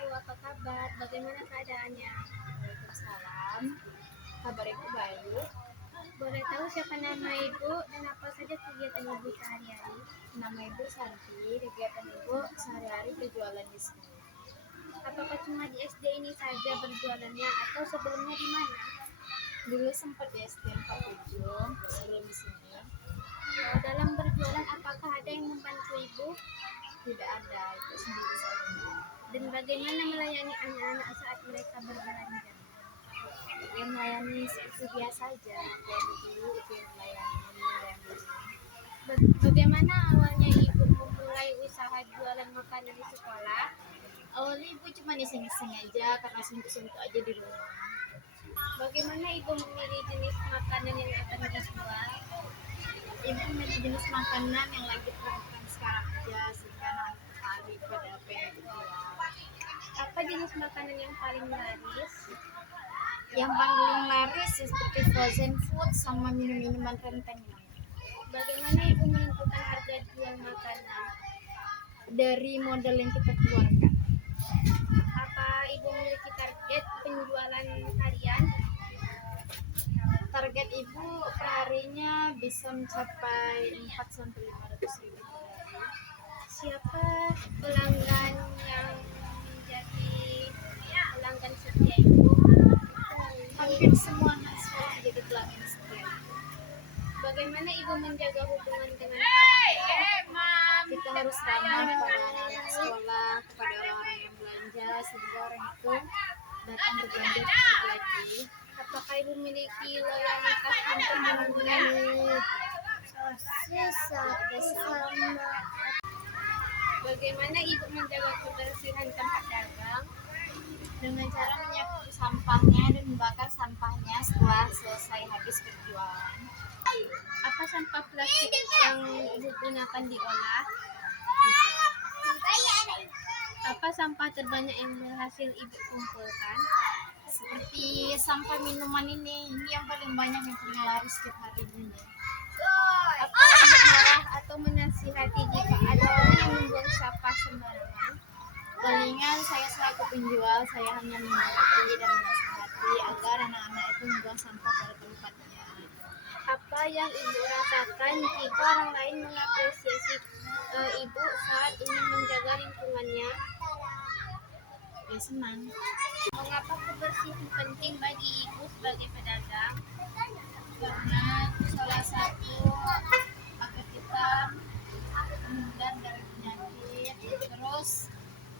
Ibu, apa kabar? Bagaimana keadaannya? Waalaikumsalam. Kabar ibu baik. Boleh tahu siapa nama Ibu dan apa saja kegiatan Ibu sehari-hari? Nama ibu Santi. Kegiatan ibu sehari-hari berjualan di sini. Apakah cuma di SD ini saja berjualannya atau sebelumnya di mana? Dulu sempat di SD 47 sebelum di sini. Dalam berjualan apakah ada yang membantu Ibu? Tidak ada, itu sendiri saja. Dan bagaimana melayani anak-anak saat mereka berbelanja? Yang melayani seperti biasa aja. Kayak dulu itu yang melayani yang beli. Bagaimana awalnya Ibu memulai usaha jualan makanan di sekolah? Awalnya ibu cuma iseng-iseng aja karena suntuk-suntuk aja di rumah. Bagaimana Ibu memilih jenis makanan yang akan dijual? Ibu memilih jenis makanan yang lagi tren sekarang aja sehingga anak tertarik pada apa yang dijual. Apa jenis makanan yang paling laris? Yang paling laris ya seperti frozen food sama minum-minuman renteng. Bagaimana Ibu menentukan harga jual makanan? Dari modal yang kita keluarkan. Apa Ibu memiliki target penjualan harian? Target ibu perharinya bisa mencapai 4 sampai 500 ribu. Siapa pelanggan yang menjadi pelanggan setia Ibu? Hampir semua anak sekolah jadi pelanggan setia. Bagaimana Ibu menjaga hubungan dengan pelanggan? Kita harus ramah pada anak sekolah, kepada orang-orang yang belanja sehingga orang itu datang berbelanja cepat lagi. Apakah Ibu memiliki loyalitas untuk pelanggan? Bagaimana Ibu menjaga kebersihan tempat dagang? Dengan cara menyapu sampahnya dan membakar sampahnya setelah selesai habis berjualan. Apa sampah plastik yang Ibu gunakan diolah? Apa sampah terbanyak yang berhasil Ibu kumpulkan? Seperti sampah minuman ini yang paling banyak yang paling laris setiap hari ini. Apa Ibu marah atau menasihati jika ada orang yang membuang sampah sembarangan? Palingan saya selaku penjual, saya hanya mengerti dan menasihati agar anak-anak itu membuang sampah pada tempatnya. Apa yang Ibu rasakan jika orang lain mengapresiasi Ibu saat ingin menjaga lingkungannya? Ya senang. Mengapa kebersihan penting bagi Ibu sebagai pedagang? Karena itu salah satu agar kita terhindar dari penyakit. Terus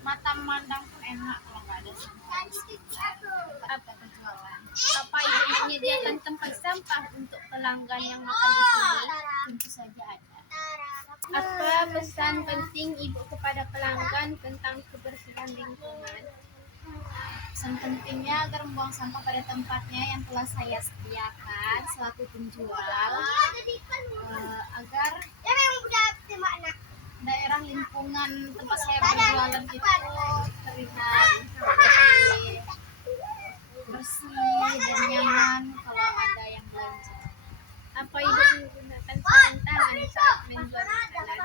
mata memandang pun enak kalau nggak ada sampah di sekitar tempat kita jualan. Apa Ibu menyediakan tempat sampah untuk pelanggan yang makan di sini? Tentu saja ada. Apa pesan penting Ibu kepada pelanggan tentang kebersihan lingkungan? Pesan pentingnya agar membuang sampah pada tempatnya yang telah saya sediakan selaku penjual, agar daerah lingkungan tempat saya berjualan itu terlihat lebih bersih dan nyaman kalau ada yang belanja. Apa Ibu menggunakan sarung tangan saat menjual makanan?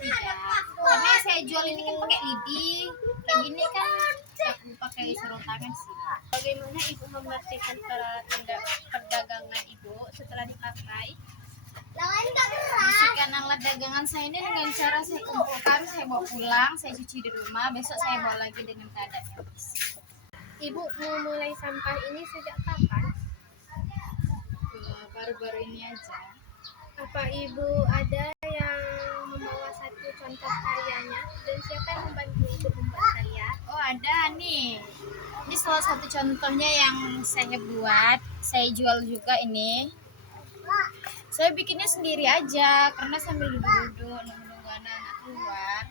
Tidak, karena yang saya jual ini kan pakai lidi, kayak gini kan aku pakai sarung tangan sih. Bagaimana Ibu membersihkan perdagangan Ibu setelah dipakai? Bersihkan alat dagangan saya ini dengan cara saya kumpulkan, saya bawa pulang, saya cuci di rumah, besok saya bawa lagi dengan keadaan yang bersih. Ibu memulai sampah ini sejak kapan? Baru-baru ini aja. Apa Ibu ada yang membawa satu contoh karyanya dan siapa yang membantu Ibu membuat karya? Oh ada nih, ini salah satu contohnya yang saya buat, saya jual juga ini. Saya bikinnya sendiri aja karena sambil duduk-duduk nunggu anak-anak keluar.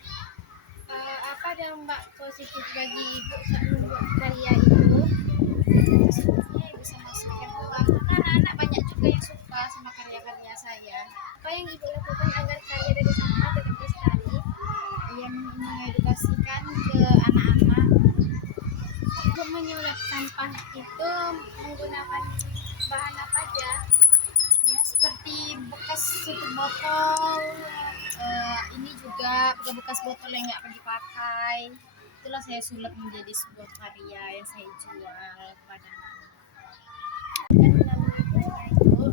Apa dampak positif bagi Ibu saat membuat karya itu? Sebenarnya bisa masukkan uang karena anak-anak banyak juga yang suka sama karya-karya saya. Apa yang Ibu lakukan agar karya dari sampah tetap lestari? Yang mengedukasikan ke anak-anak. Ibu menyulap sampah itu menggunakan bahan apa aja? Ya seperti bekas tutup botol, ini juga bekas botol yang nggak dipakai. itulah saya sulap menjadi sebuah karya yang saya jual kepada Dan melalui karya itu,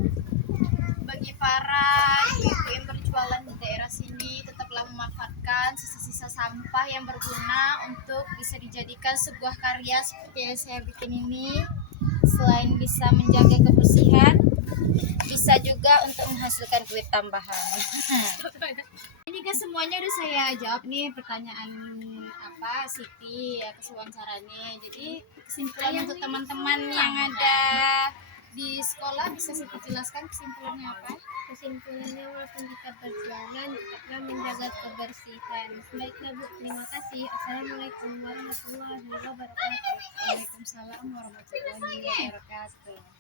bagi para ibu-ibu yang berjualan di daerah sini, tetaplah memanfaatkan sisa-sisa sampah yang berguna untuk bisa dijadikan sebuah karya seperti yang saya bikin ini. Selain bisa menjaga kebersihan, bisa juga untuk menghasilkan duit tambahan. Ini kan semuanya udah saya jawab nih, pertanyaan apa Siti ya kesewajarannya. Jadi kesimpulan untuk teman-teman yang ada di sekolah bisa Siti jelaskan kesimpulannya apa? kesimpulannya walaupun kita berjualan, tetaplah menjaga kebersihan. Baiklah Bu, terima kasih. Assalamualaikum warahmatullahi wabarakatuh. Waalaikumsalam warahmatullahi wabarakatuh.